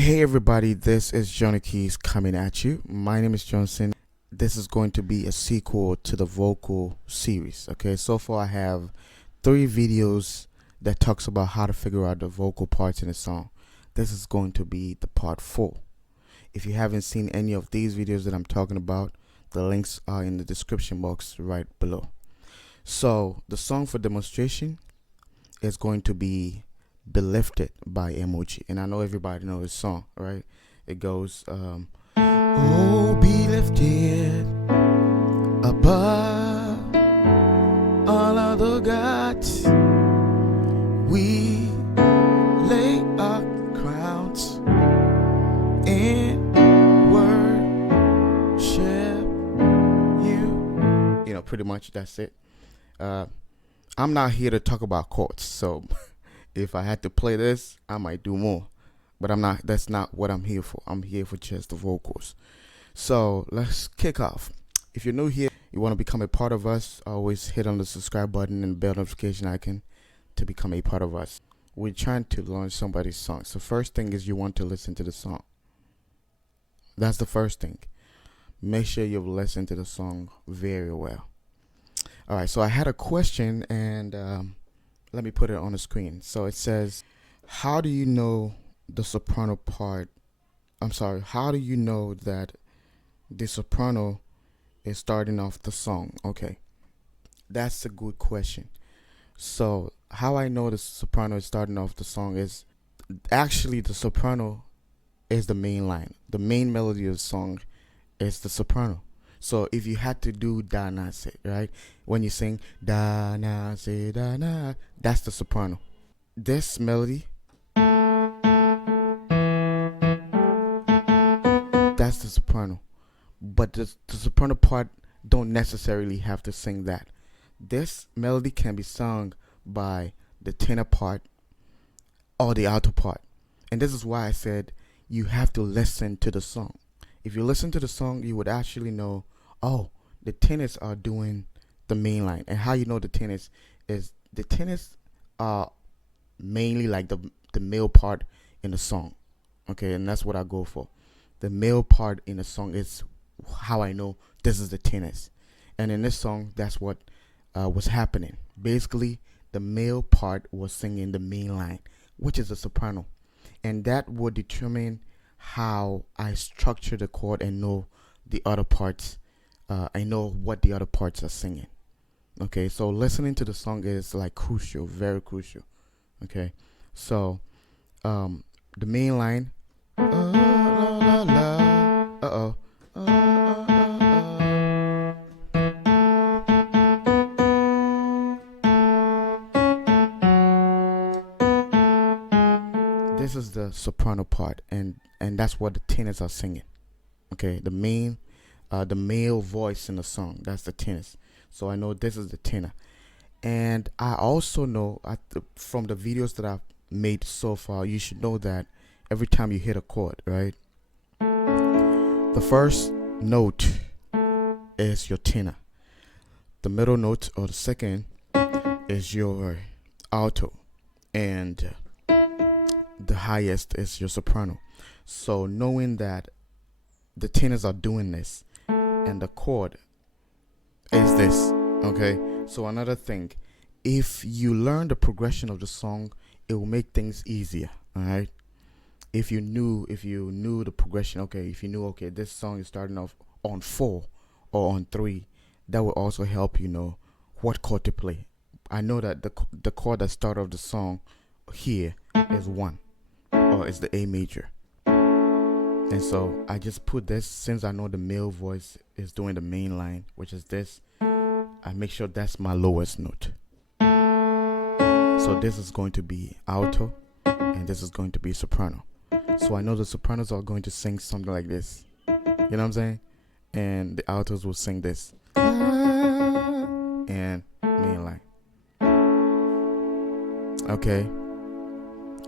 Hey everybody, this is Johnykeys coming at you. My name is Johnson. This is going to be a sequel to the vocal series. Okay, so far I have 3 videos that talks about how to figure out the vocal parts in a song. This is going to be the part 4. If you haven't seen any of these videos that I'm talking about, the links are in the description box right below. So the song for demonstration is going to be "Be Lifted" by Emoji, and I know everybody knows this song, right? It goes, oh, be lifted above all other gods. We lay our crowns and worship you. You know, pretty much that's it. I'm not here to talk about chords, so if I had to play this, I might do more. But I'm not. That's not what I'm here for. I'm here for just the vocals. So let's kick off. If you're new here, you want to become a part of us, always hit on the subscribe button and bell notification icon to become a part of us. We're trying to launch somebody's song. So first thing is you want to listen to the song. That's the first thing. Make sure you've listened to the song very well. All right. So I had a question, and let me put it on the screen. So it says, how do you know the soprano part? How do you know that the soprano is starting off the song? Okay, that's a good question. So how I know the soprano is starting off the song is actually the soprano is the main line. The main melody of the song is the soprano. So if you had to do da na se, right? When you sing da na se da na, that's the soprano. This melody, that's the soprano. But the soprano part don't necessarily have to sing that. This melody can be sung by the tenor part or the alto part. And this is why I said you have to listen to the song. If you listen to the song, you would actually know, oh, the tenors are doing the main line. And how you know the tenors is the tenors are mainly like the male part in the song. Okay, and that's what I go for. The male part in the song is how I know this is the tenors. And in this song, that's what was happening. Basically, the male part was singing the main line, which is the soprano. And that would determine how I structure the chord and know the other parts. I know what the other parts are singing. Okay, so listening to the song is like crucial, very crucial. Okay, so the main line. This is the soprano part, and that's what the tenors are singing. Okay, the male voice in the song, that's the tenors. So I know this is the tenor, and I also know from the videos that I've made so far, you should know that every time you hit a chord, right, the first note is your tenor, the middle note or the second is your alto, and the highest is your soprano. So knowing that the tenors are doing this and the chord is this, okay? So another thing, if you learn the progression of the song, it will make things easier. All right, if you knew the progression, okay, if you knew, okay, this song is starting off on 4 or on 3, that will also help you know what chord to play. I know that the chord that starts off the song here is 1, or it's the A major. And so I just put this, since I know the male voice is doing the main line, which is this, I make sure that's my lowest note. So this is going to be alto, and this is going to be soprano. So I know the sopranos are going to sing something like this. You know what I'm saying? And the altos will sing this. And main line. Okay.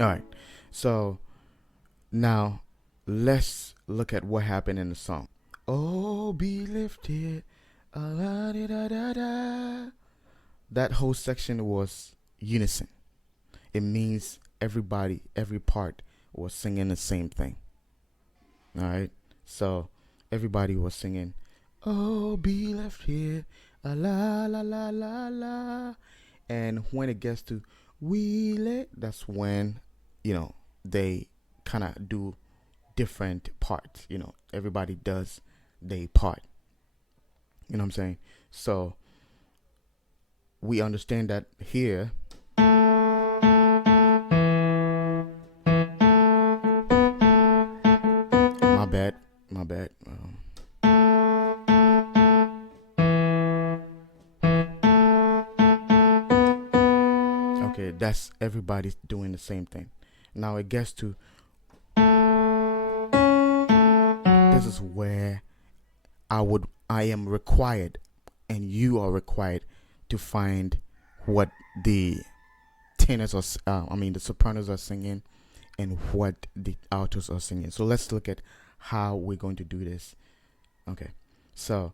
All right. So now let's look at what happened in the song. Oh, be lifted. That whole section was unison. It means everybody, every part was singing the same thing. All right. So everybody was singing, "Oh, be left here, a la la la la la." And when it gets to "we let," that's when, they kind of do different parts. Everybody does their part. You know what I'm saying? So we understand that here. My bad. My bad. Okay, that's everybody's doing the same thing. Now it gets to, this is where I am required, and you are required to find what the tenors are, the sopranos are singing, and what the altos are singing. So let's look at how we're going to do this. Okay, so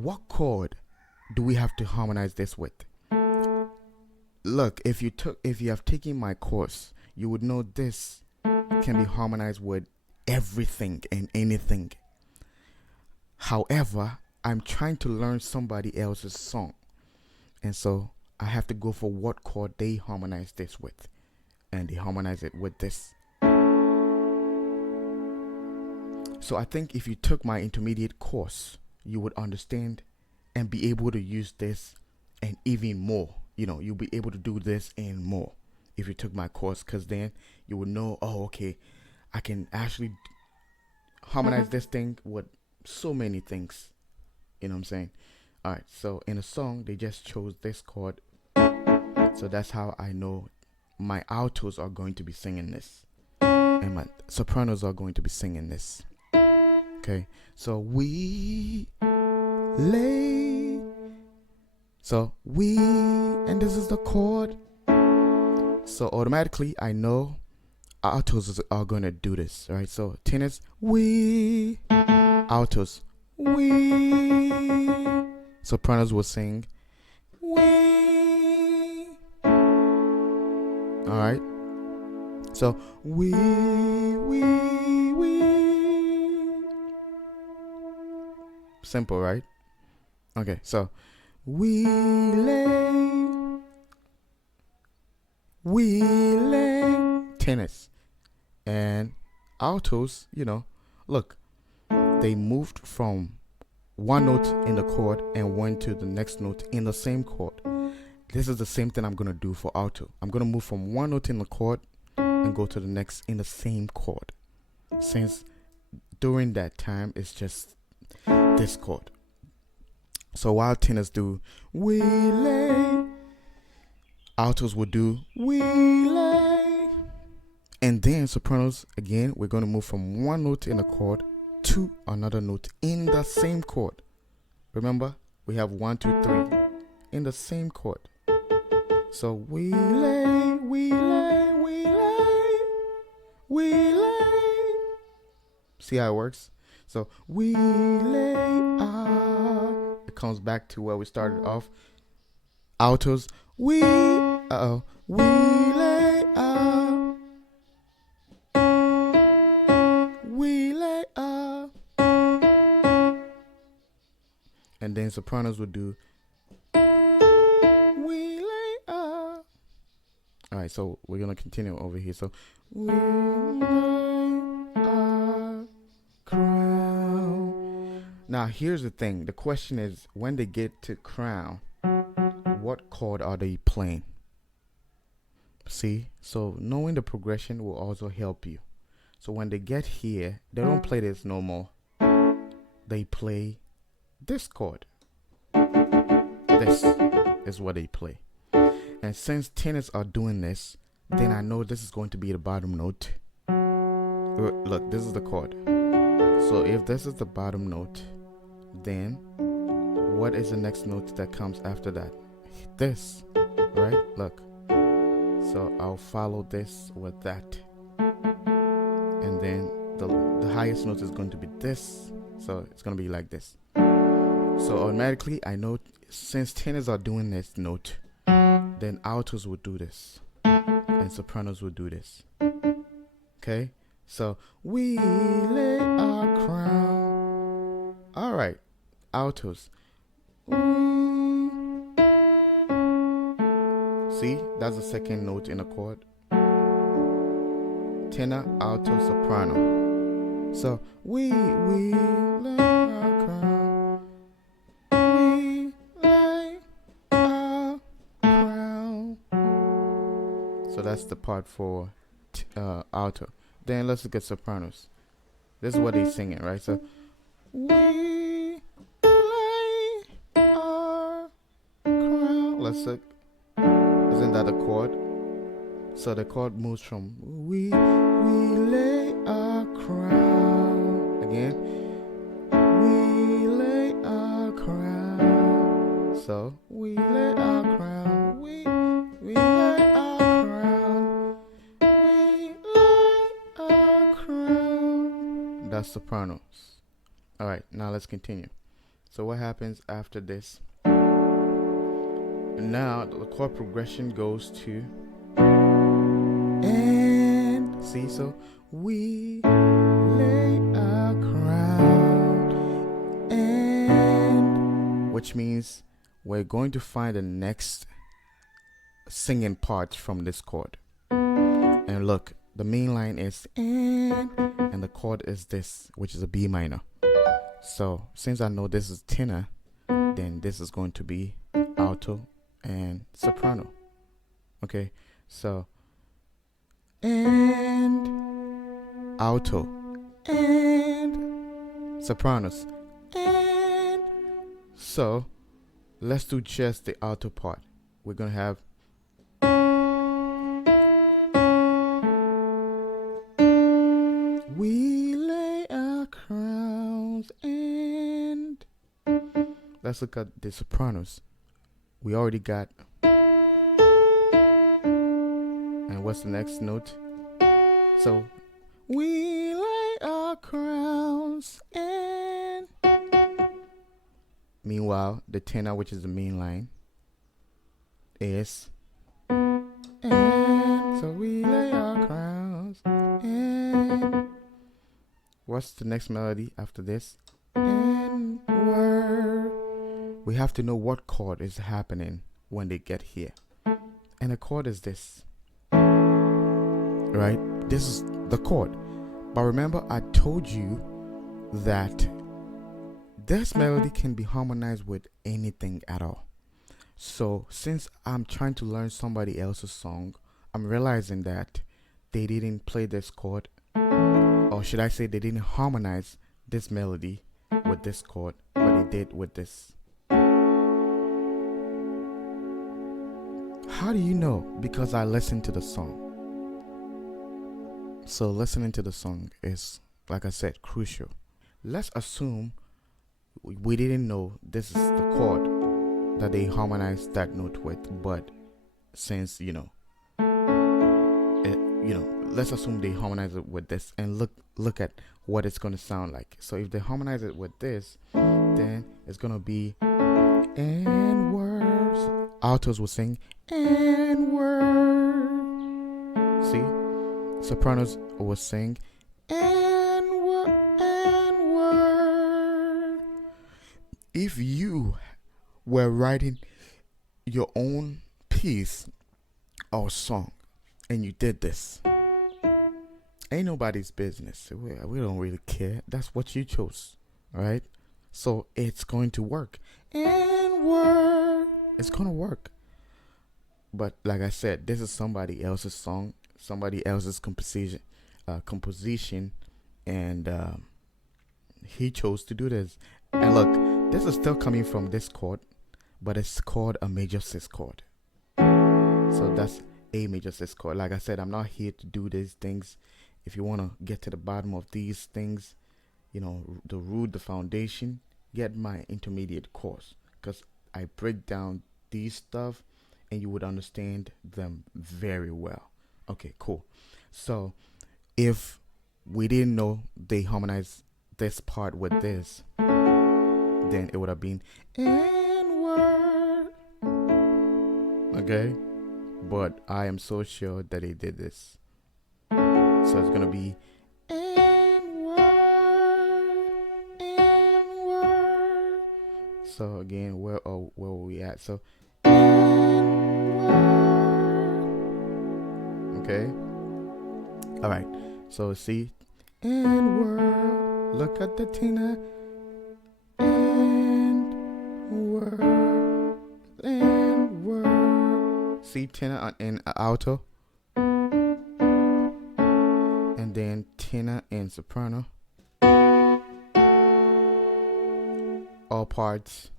what chord do we have to harmonize this with? Look, if you have taken my course, you would know this can be harmonized with everything and anything. However, I'm trying to learn somebody else's song, and so I have to go for what chord they harmonize this with, and they harmonize it with this. So I think if you took my intermediate course, you would understand and be able to use this and even more. You'll be able to do this and more if you took my course, because then you would know, oh, okay, I can actually harmonize this thing with so many things. You know what I'm saying? All right, so in a song, they just chose this chord. So that's how I know my altos are going to be singing this, and my sopranos are going to be singing this. Okay, so we lay. So and this is the chord. So automatically, I know altos are going to do this, right? So tenors, we, altos, we, sopranos will sing, we. All right. So we. Simple, right? Okay, so we lay, tenors, and altos. Look, they moved from one note in the chord and went to the next note in the same chord. This is the same thing I'm gonna do for alto. I'm gonna move from one note in the chord and go to the next in the same chord, since during that time it's just this chord. So while tenors do we lay, altos will do we lay, and then sopranos, again, we're going to move from one note in a chord to another note in the same chord. Remember, we have 1, 2, 3 in the same chord. So we lay, we lay, we lay, we lay. See how it works? So we lay, it comes back to where we started off. Altos, we lay, we lay, and then sopranos would do we lay. All right, so we're gonna continue over here. So we lay our crown. Now here's the thing. The question is, when they get to crown, what chord are they playing? See, so knowing the progression will also help you. So when they get here, they don't play this no more. They play this chord. This is what they play. And since tenors are doing this, then I know this is going to be the bottom note. Look, this is the chord. So if this is the bottom note, then what is the next note that comes after that? This, right? Look. So I'll follow this with that. And then the highest note is going to be this. So it's going to be like this. So automatically I know, since tenors are doing this note, then altos will do this. and sopranos will do this. Okay, so we lay our crown. All right, altos. See, that's the second note in a chord. Tenor, alto, soprano. So we lay our crown. We lay our crown. So that's the part for alto. Then let's look at sopranos. This is what he's singing, right? So we lay our crown. Let's look. Isn't that a chord? So the chord moves from we lay our crown. Again, we lay our crown. So we lay our crown. We lay our crown. We lay our crown. That's sopranos. All right, now let's continue. So what happens after this? Now the chord progression goes to and. See, so we lay our crown and, which means we're going to find the next singing part from this chord. And look, the main line is and the chord is this, which is a B minor. So since I know this is tenor, then this is going to be alto and soprano. Okay, so and alto and sopranos and. So let's do just the alto part. We're gonna have we lay our crowns and. Let's look at the sopranos. We already got. And what's the next note? So we lay our crowns and. Meanwhile, the tenor, which is the main line, is and. So we lay our crowns and. What's the next melody after this? And word. We have to know what chord is happening when they get here. And the chord is this. Right? This is the chord. But remember, I told you that this melody can be harmonized with anything at all. So since I'm trying to learn somebody else's song, I'm realizing that they didn't play this chord, or should I say they didn't harmonize this melody with this chord, but they did with this. How do you know? Because I listened to the song. So listening to the song is, like I said, crucial. Let's assume we didn't know this is the chord that they harmonized that note with, but since let's assume they harmonize it with this, and look at what it's going to sound like. So if they harmonize it with this, then it's going to be and words. Altos will sing and word. See, sopranos will sing and word. If you were writing your own piece or song and you did this, ain't nobody's business. We don't really care. That's what you chose, right? So it's going to work. And word. It's going to work. But like I said, this is somebody else's song, somebody else's composition, and he chose to do this. And look, this is still coming from this chord, but it's called a major 6 chord. So that's a major 6 chord. Like I said, I'm not here to do these things. If you want to get to the bottom of these things, the root, the foundation, get my intermediate course, because I break down these stuff and you would understand them very well. Okay, cool. So if we didn't know they harmonized this part with this, then it would have been N-word. Okay, but I am so sure that he did this. So it's gonna be N-word. So again, where were we at? So okay. All right. So see, N-word. Look at the Tina. N-word. N-word. See tenor in alto, and then tenor in soprano. All parts.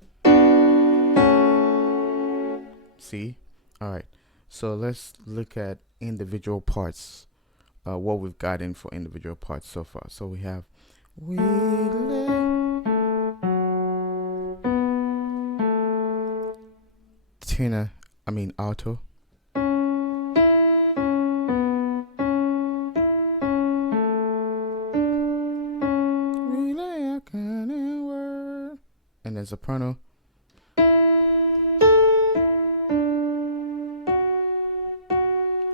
See? All right. So let's look at individual parts. What we've gotten for individual parts so far. So we have tenor, alto. And then soprano.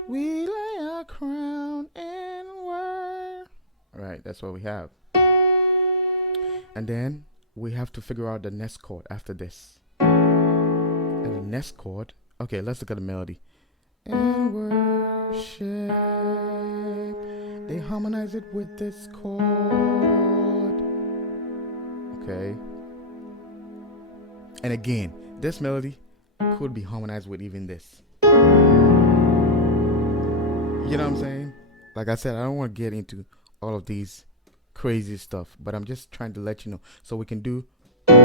We lay our crown and word. All right, that's what we have. And then we have to figure out the next chord after this. And the next chord, okay, let's look at the melody. And worship. They harmonize it with this chord. Okay. And again, this melody could be harmonized with even this. You know what I'm saying? Like I said, I don't want to get into all of these crazy stuff, but I'm just trying to let you know so we can do. So,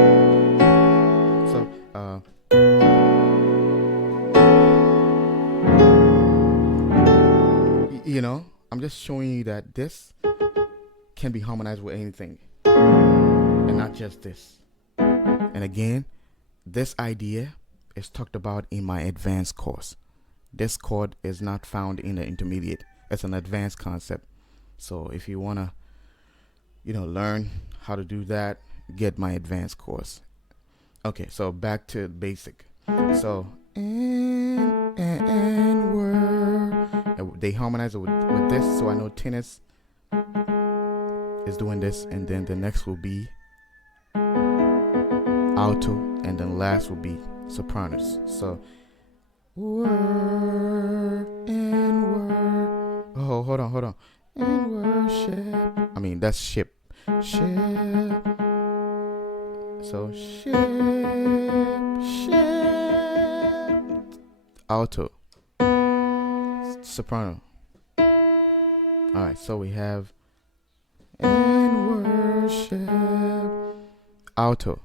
you know, I'm just showing you that this can be harmonized with anything, and not just this. And again, this idea is talked about in my advanced course. This chord is not found in the intermediate. It's an advanced concept. So if you want to, learn how to do that, get my advanced course. Okay, so back to basic. So, and word. They harmonize it with this. So I know tennis is doing this. And then the next will be alto. And then last will be sopranos. So, word and word. Oh, hold on. And worship. That's ship. Ship. So ship. Alto. Soprano. Alright, so we have and worship. Alto.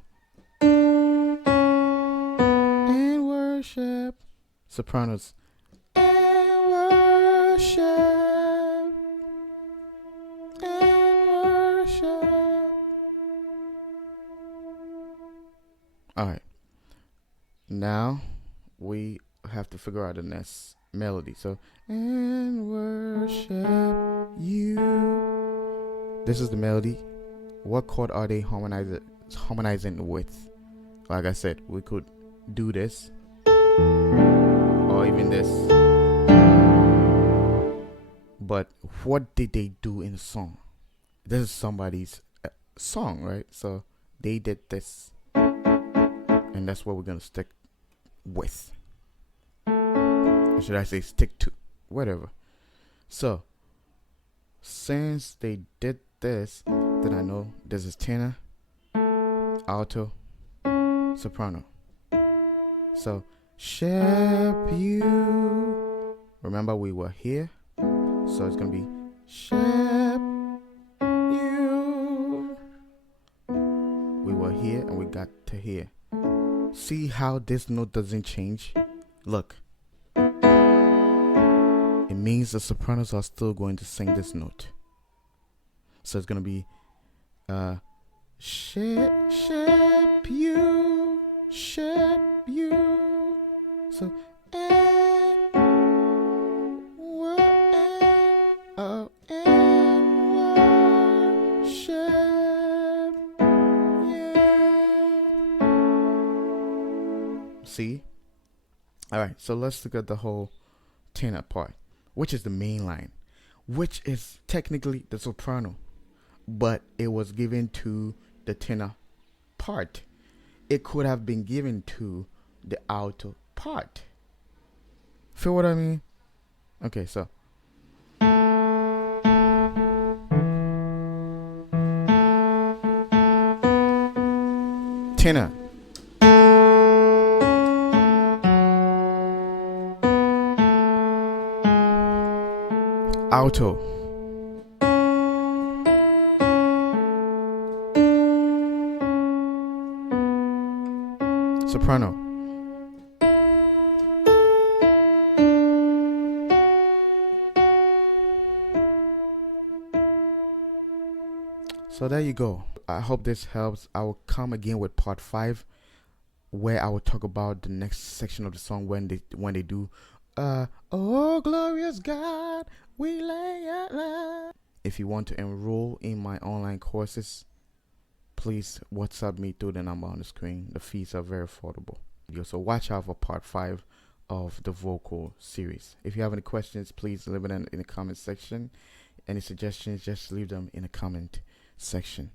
And worship. Sopranos. And worship. And worship. Alright. Now we have to figure out the next melody. So, and worship you. This is the melody. What chord are they harmonizing with? Like I said, we could do this. Or even this. But what did they do in the song? This is somebody's song, right? So they did this. And that's what we're going to stick with. Or should I say stick to? Whatever. So, since they did this, then I know this is tenor, alto, soprano. So, shape you. Remember we were here. So it's going to be shape you. We were here and we got to here. See how this note doesn't change? Look. It means the sopranos are still going to sing this note. So it's going to be shape you. So see? Alright, so let's look at the whole tenor part, which is the main line, which is technically the soprano, but it was given to the tenor part. It could have been given to the alto part. Feel what I mean? Okay, so tenor, alto, soprano. So there you go. I hope this helps. I will come again with part 5, where I will talk about the next section of the song when they do oh glorious God, we lay at last. If you want to enroll in my online courses, please WhatsApp me through the number on the screen. The fees are very affordable. So watch out for part 5 of the vocal series. If you have any questions, please leave it in the comment section. Any suggestions, just leave them in the comment section.